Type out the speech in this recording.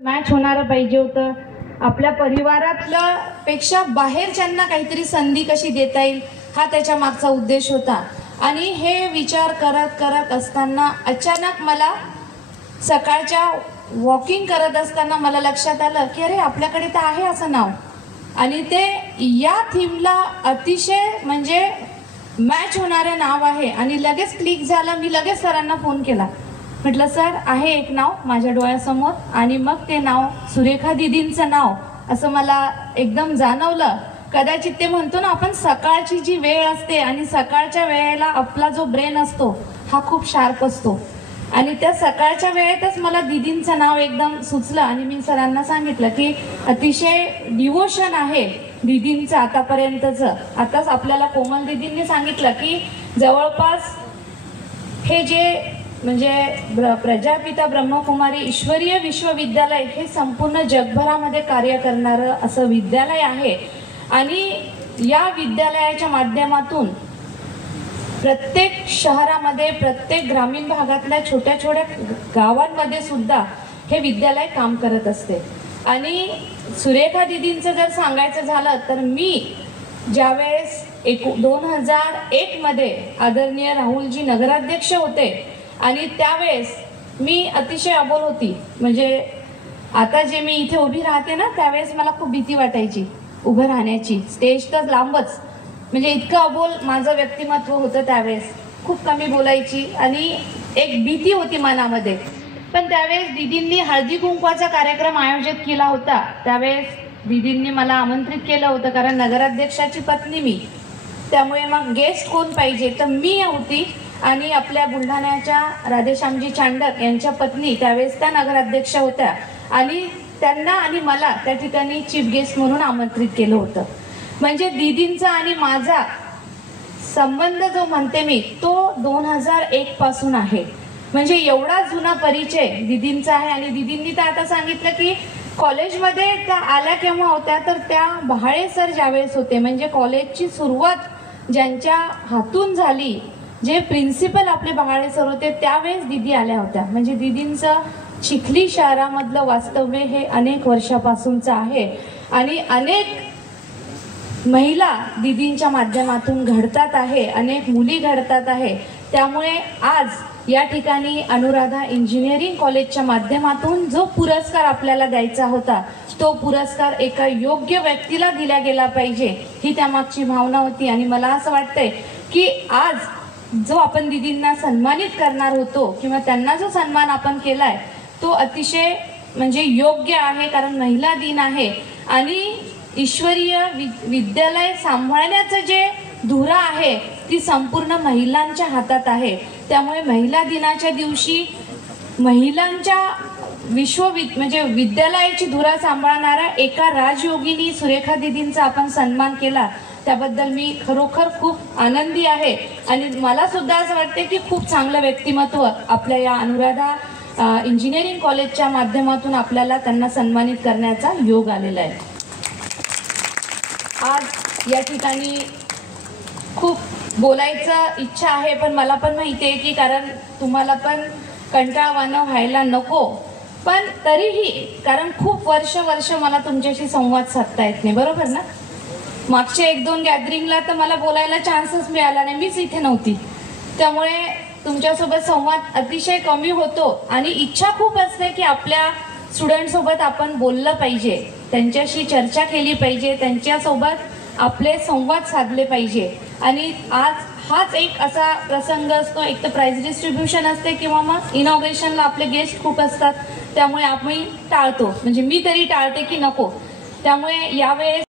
Match होणार पाहिजे होतं. आपल्या परिवारातल्या पेक्षा बाहेरच्यांना काहीतरी संधी कशी देता येईल हा त्याच्या मागचा उद्देश होता. आणि हे विचार करत असताना अचानक मला सकाळच्या वॉकिंग करत असताना मला लक्षात आलं की अरे आपल्याकडे तर आहे असं नाव, आणि ते या थीमला अतिशय म्हणजे मॅच होणारं नाव आहे. आणि लगेच क्लिक झालं. मी लगेच सरांना फोन केला. म्हटलं सर आहे एक नाव माझ्या डोळ्यासमोर, आणि मग ते नाव सुरेखा दीदींचं नाव असं मला एकदम जाणवलं. कदाचित ते म्हणतो ना आपण सकाळची जी वेळ असते आणि सकाळच्या वेळेला आपला जो ब्रेन असतो हा खूप शार्प असतो, आणि त्या सकाळच्या वेळेतच मला दीदींचं नाव एकदम सुचलं. आणि मी सरांना सांगितलं की अतिशय डिवोशन आहे दीदींचं आतापर्यंतचं. आताच आपल्याला कोमल दीदींनी सांगितलं की जवळपास हे जे म्हणजे प्रजापिता ब्रह्मकुमारी ईश्वरीय विश्वविद्यालय हे संपूर्ण जगभरामध्ये कार्य करणारं असं विद्यालय आहे. आणि या विद्यालयाच्या माध्यमातून प्रत्येक शहरामध्ये, प्रत्येक ग्रामीण भागातल्या छोट्या छोट्या गावांमध्ये सुद्धा हे विद्यालय काम करत असते. आणि सुरेखा दीदींचं जर सांगायचं झालं तर मी ज्यावेळेस 2001 मध्ये आदरणीय राहुलजी नगराध्यक्ष होते, आणि त्यावेळेस मी अतिशय अबोल होती. म्हणजे आता जे मी इथे उभी राहते ना, त्यावेळेस मला खूप भीती वाटायची उभं राहण्याची. स्टेज तर लांबच, म्हणजे इतकं अबोल माझं व्यक्तिमत्व होतं. त्यावेळेस खूप कमी बोलायची आणि एक भीती होती मनामध्ये. पण त्यावेळेस दीदींनी हळदी कुंकवाचा कार्यक्रम आयोजित केला होता. त्यावेळेस दीदींनी मला आमंत्रित केलं होतं, कारण नगराध्यक्षाची पत्नी मी. त्यामुळे मग गेस्ट कोण पाहिजे तर मी होती, आणि आपल्या बुलढाण्याच्या राधेश्यामजी चांडक यांच्या पत्नी त्यावेळेस त्या नगराध्यक्ष होत्या, आणि त्यांना आणि मला त्या ठिकाणी चीफ गेस्ट म्हणून आमंत्रित केलं होतं. म्हणजे दीदींचा आणि माझा संबंध जो म्हणते मी तो 2001 पासून आहे. म्हणजे एवढा जुना परिचय दीदींचा आहे. आणि दीदींनी तर आता सांगितलं की कॉलेजमध्ये त्या आल्या केव्हा होत्या तर त्या बहाळे सर ज्यावेळेस होते, म्हणजे कॉलेजची सुरुवात ज्यांच्या हातून झाली, जे प्रिन्सिपल आपले बहाळे सर होते, त्यावेळेस दीदी आल्या होत्या. म्हणजे दीदींचं चिखली शहरामधलं वास्तव्य हे अनेक वर्षापासूनचं आहे. आणि अनेक महिला दीदींच्या माध्यमातून घडतात आहे, अनेक मुली घडतात आहे. त्यामुळे आज या ठिकाणी अनुराधा इंजिनिअरिंग कॉलेजच्या माध्यमातून जो पुरस्कार आपल्याला द्यायचा होता तो पुरस्कार एका योग्य व्यक्तीला दिला गेला पाहिजे, ही त्यामागची भावना होती. आणि मला असं वाटतंय की आज जो आपण दीदींना सन्मानित करणार होतो किंवा त्यांना जो सन्मान आपण केलाय तो अतिशय म्हणजे योग्य आहे, कारण महिला दिन आहे. आणि ईश्वरीय विद्यालय सांभाळण्याचं जे धुरा आहे ती संपूर्ण महिलांच्या हातात आहे. त्यामुळे महिला दिनाच्या दिवशी महिलांच्या म्हणजे विद्यालयाची धुरा सांभाळणाऱ्या एका राजयोगिनी सुरेखा दीदींचा आपण सन्मान केला, त्याबद्दल मी खरोखर खूप आनंदी आहे. आणि मला सुद्धा असं वाटते की खूप चांगलं व्यक्तिमत्व आपल्या या अनुराधा इंजिनिअरिंग कॉलेजच्या माध्यमातून आपल्याला त्यांना सन्मानित करण्याचा योग आलेला आहे. आज या ठिकाणी खूप बोलायचं इच्छा आहे, पण मला पण माहिती आहे की कारण तुम्हाला पण कंटाळवाणं व्हायला नको. पण तरीही कारण खूप वर्ष मला तुमच्याशी संवाद साधता येत नाही, बरोबर ना. मागच्या 1-2 गॅदरिंगला तर मला बोलायला चान्सच मिळाला नाही, मीच इथे नव्हती. त्यामुळे तुमच्यासोबत संवाद अतिशय कमी होतो. आणि इच्छा खूप असते की आपल्या स्टुडंटसोबत आपण बोललं पाहिजे, त्यांच्याशी चर्चा केली पाहिजे, त्यांच्यासोबत आपले संवाद साधले पाहिजे. आणि आज हाच एक असा प्रसंग असतो, एक तर प्राइज डिस्ट्रीब्युशन असते किंवा मग इनॉग्रेशनला आपले गेस्ट खूप असतात, त्यामुळे आम्ही टाळतो. म्हणजे मी तरी टाळते की नको. त्यामुळे यावेळेस